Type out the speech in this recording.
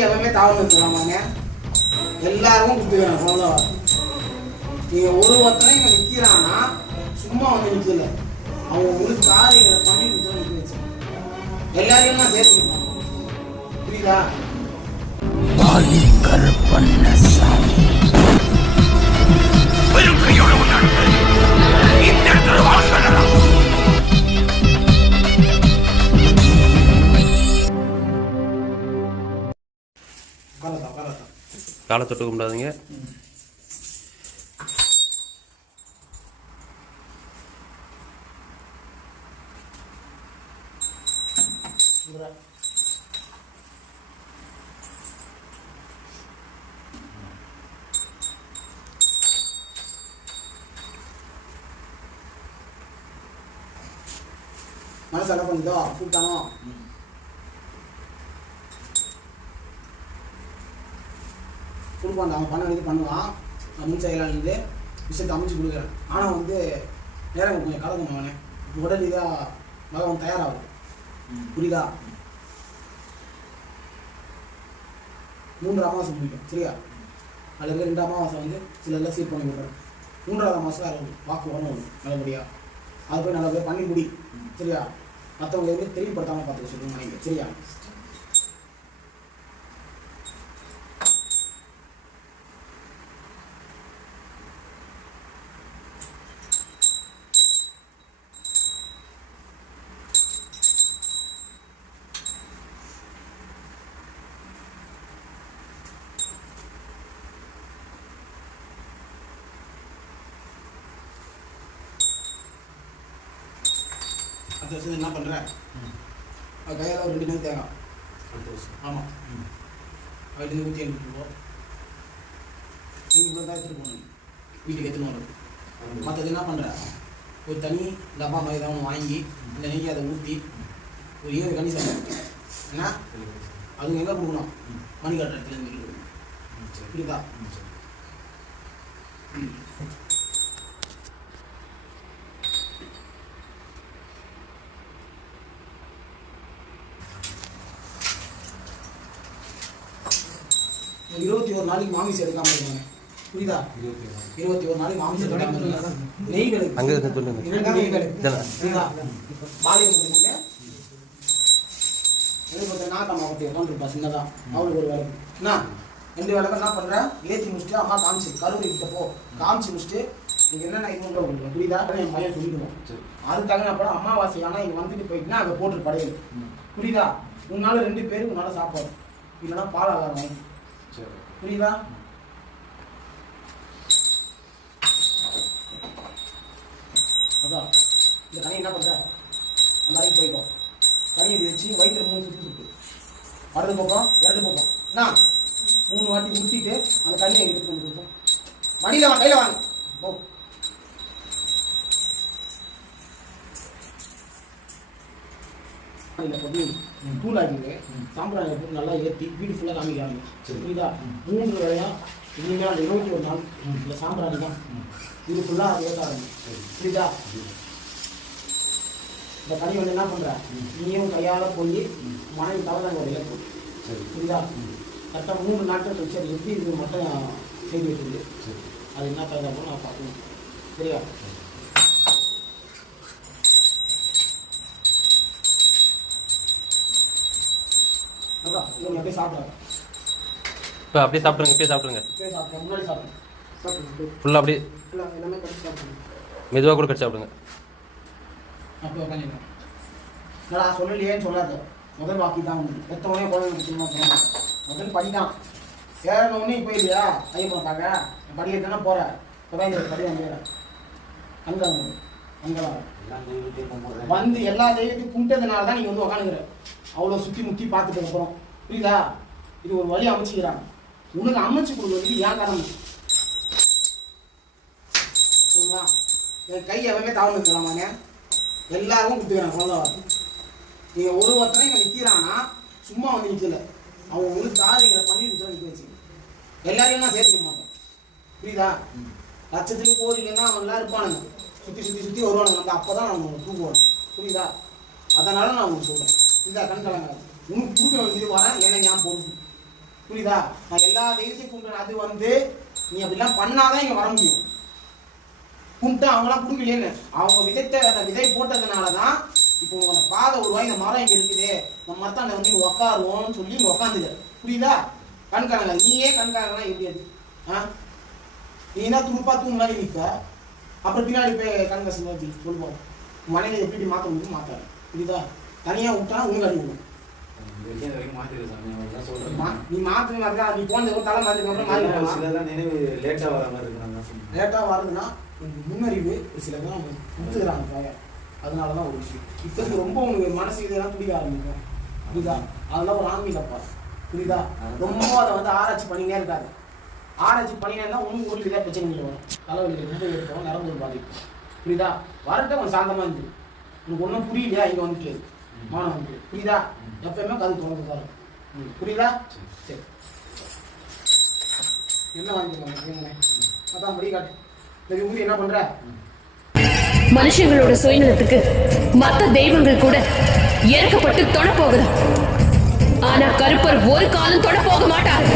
எல்லாமே தாவணும் சொல்லாமாங்க எல்லாருக்கும் கொடுத்துக்கிறேன் சொல்ல நீங்கள் ஒரு ஒருத்தனை இங்கே நிற்கிறான்னா சும்மா வந்து நிற்கல அவங்க ஒரு காரியங்களை பண்ணி கொடுத்து நிற்க வச்சு எல்லாரையும் நான் சேர்த்துக்கணும். புரியுதா? பாளி கருப்பண்ண சாமி. காலை தொட்டு கும்பிடாதீங்க. மனசு என்ன பண்ணுதோ கூப்பிட்டானோ கொடுப்பான் அவன் பண்ண வேண்டியது பண்ணுவான். நான் செயலாளர் விஷயத்தை அமைச்சு கொடுக்குறேன். ஆனால் வந்து நேரம் கொஞ்சம் கலக்கணும் அவனே. உடல் இதாக மகன் தயாராகும் புரியுதா? மூன்று அமாவாசை முடிக்கும். சரியா? அல்லது ரெண்டு அமாவாசை வந்து சில எல்லாம் சீர் பண்ணி விடுறேன் மூன்றாவது அமாவாசை அதில் வாக்கு வரணும் நல்லபடியாக அது போய் நல்லபடியாக பண்ணி முடி சரியா? மற்றவங்க வந்து தெளிவுபடுத்தாமல் பார்த்துக்க சொல்லுங்க மனைவி சரியா? அடுத்த வருஷம் என்ன பண்ணுற கையால் ஒரு ரெண்டு நாள் தேங்காய் ஆமாம் அதுலேருந்து ஊற்றி போ நீங்கள் இவ்வளோ தான் எடுத்துகிட்டு போகணும். வீட்டுக்கு எடுத்துன்னு வரது மற்றது என்ன பண்ணுற ஒரு தனி டப்பா மாதிரி ஒன்று வாங்கி இந்த நெய்யை அதை ஊற்றி ஒரு ஏழு கனி சாப்பிட்டு என்ன அது எங்கே கொடுக்கணும்? மணிக்காட்டு இடத்துல இருந்து புரியுதா? இருபத்தி ஒரு நாளைக்கு மாமிசம் எடுக்காம இருக்காங்க. புரியுதா? இருபத்தி ஒரு நாளைக்கு மாமிசம் எடுக்காம இருக்காங்க. நெய் கிடைக்கும் அங்கே இருந்து கொண்டு வந்து. இரண்டு நெய் கிடைக்கும் இதெல்லாம். புரியுதா? பாலியம் கொடுக்குங்க எழுபத்தி நாட்டம் அவர்கிட்ட உட்காந்துருப்பா சின்னதா. அவளுக்கு ஒரு வேலை. என்ன? ரெண்டு வேலை என்ன பண்றேன். ஏற்றி முடிச்சுட்டு அம்மா காமிச்சு கருவறை கிட்ட போ. காமிச்சு முடிச்சுட்டு நீங்க என்னென்ன இது பண்ணுற உங்களுக்கு புரியுதா? என் பையன் சொல்லிடுவோம் அது தகுந்த படம் அமாவாசை ஆனால் இங்கே வந்துட்டு போயிட்டுனா அங்கே போட்டு படையல். புரியுதா? உன்னால ரெண்டு பேரும் உன்னால சாப்பாடு. இல்லைன்னா பால் ஆகாரம் வாங்கி புரியுதா? அதான் இந்த கனி என்ன பண்ற? அந்த அறைக்கு போயிட்டோம் கனி இது வச்சு வயிற்றுல மூணு சுற்றி சுத்து. வலது பக்கம் இடது பக்கம். என்ன? மூணு வாட்டி முட்டிட்டு அந்த கனியை எடுத்து கொண்டு கொடுப்போம். மடியில் வாங்க கையில் வாங்க. போ. இல்லை தூள் ஆக்கிட்டு சாம்பிராணி போட்டு நல்லா ஏற்றி வீடு ஃபுல்லாக காமிக்கிறாங்க. புரியுதா? மூன்று வேலையா இனிமேல் அந்த இருபத்தி ஒரு நாள் இந்த சாம்பிராணி தான். இது ஃபுல்லாக அது ஏற்ற ஆரம்பிக்கும் புரியுதா? இந்த கனி வந்து என்ன பண்ற? நீயும் கையால் போய் மனைவி தவறாங்க இலக்கு புரியுதா? கரெக்டாக மூணு நாட்கள் கழிச்சு அது எப்படி இது மட்டும் செய்து வச்சிருக்கு. அது என்ன தகுந்த நான் பார்க்கணும். சரியா? நீ அப்படியே சாப்பிடாத இப்போ அப்படியே சாப்பிட்ருங்க இப்பயே சாப்பிட்ருங்க அப்படியே சாப்பிட்டேன் முன்னாடி சாப்பிட்டு ஃபுல்லாக அப்படியே எல்லாம் எல்லாமே கடிச்சு சாப்பிடுங்க. மெதுவாக கூட கடிச்சு சாப்பிடுங்க. அப்போ உட்காந்துங்க என்னடா சொல்லலையேன்னு சொல்லாத. முதல் வாக்கி தான் உண்டு எத்த உடனே குழந்தை சொன்னாங்க முதல் படி தான் ஏறின உடனே போயிடுறியா ஐயப்பன் பார்க்க படி ஏற்றனா போற. இப்போதான் இந்த படி வந்துடுறேன் அங்கே அங்கெல்லாம் வந்து எல்லா தெய்வத்தையும் கும்பிட்டதுனால தான் நீங்க வந்து உக்காந்துக்கிற. அவ்வளோ சுற்றி முற்றி பார்த்துட்டு அப்புறம். புரியுதா? இது ஒரு வழி அமைச்சுக்கிறாங்க. உனக்கு அமைச்சு கொடுக்குறதுக்கு ஏன் கடமை சொல்லுங்களா என் கை எல்லாமே தவறு இருக்கலாமாங்க எல்லாருக்கும் கொடுத்துக்கிறேன் சொல்ல நீங்க ஒரு ஒருத்தரும் இங்க நிக்கிறானா சும்மா வந்து நிக்கல. அவன் உங்களுக்கு காரியங்களை பண்ணி கொடுத்து நிக்க வச்சு எல்லாரையும் நான் சேர்த்துக்க மாட்டேன். புரியுதா? லட்சத்துக்கு போறீங்கன்னா அவன் எல்லாம் இருப்பானுங்க. சுத்தி சுத்தி சுத்தி வருவானுங்க. அந்த அப்பதான் நான் உங்களுக்கு தூக்குவேன். புரியுதா? அதனால நான் உங்களுக்கு சொல்றேன். இதா கண் உனக்கு கொடுக்குற இது வரேன் ஏன்னா ஞாபகம் பொறுப்பு புரியுதா? நான் எல்லா தெய்வத்தையும் கும்பிட்றேன் அது வந்து நீ அப்படிலாம் பண்ணாதான் இங்கே வர முடியும். கும்பிட்டு அவங்களாம் குடுக்கலையேன்னு அவங்க விதைத்த அந்த விதை போட்டதுனால தான் இப்போ உங்க பாதை உருவாய் இந்த மரம் இங்கே இருக்குது. இந்த மரத்தாண்ட வந்து இங்க உட்காருவோம்னு சொல்லி இங்கே உக்காந்துக்க. புரியுதா? கண்காணங்க நீயே கண்காணா எப்படி அது? ஆ? நீ என்ன துருப்பா தூண் மாதிரி நிற்க அப்புறம் பின்னாடி போய் கண் கசங்க சொல்லுவோம் மனைவி எப்படி மாற்ற முடியும் மாற்றாரு புரியுதா? தனியாக விட்டா உங்க அடி விடும் நீ மாற்று மாதிரி நீ போனது தலை சிலதான் நினைவு லேட்டா வர மாதிரி இருக்கு நான் சொன்னேன். லேட்டாக வருதுன்னா உனக்கு முன்னறிவு ஒரு சில பேர் அவங்க கொடுத்துக்கிறாங்க அதனால தான் ஒரு விஷயம். இப்போ ரொம்ப உனக்கு மனசு இதெல்லாம் பிடிக்க ஆரம்பிக்கும். புரியுதா? அதெல்லாம் ஒரு ஆன்மீகப்பா புரியுதா? ரொம்ப அதை வந்து ஆராய்ச்சி பண்ணினே இருக்காது. ஆராய்ச்சி பண்ணினே உனக்கு ஒரு இதாக பிரச்சனை வரும். தலைவலி ரொம்ப ஏற்படும் நரம்பு பாதிக்கும் புரியுதா? வரட்டும் அவன் சாந்தமாக இருந்து. உனக்கு ஒன்றும் புரியலையா? இங்கே வந்துட்டு. மானம் வந்து புரியுதா? எப்பயுமே கது தொடர்ந்து தான் இருக்கும். புரியுதா? சரி. என்ன வாங்கிக்கலாம் அதான் முடி காட்டு. இந்த விபூதி என்ன பண்ற? மனுஷங்களோட சுயநலத்துக்கு மத்த தெய்வங்கள் கூட இறக்கப்பட்டு தொட போகுது. ஆனா கருப்பர் ஒரு காலம் தொட போக மாட்டார்.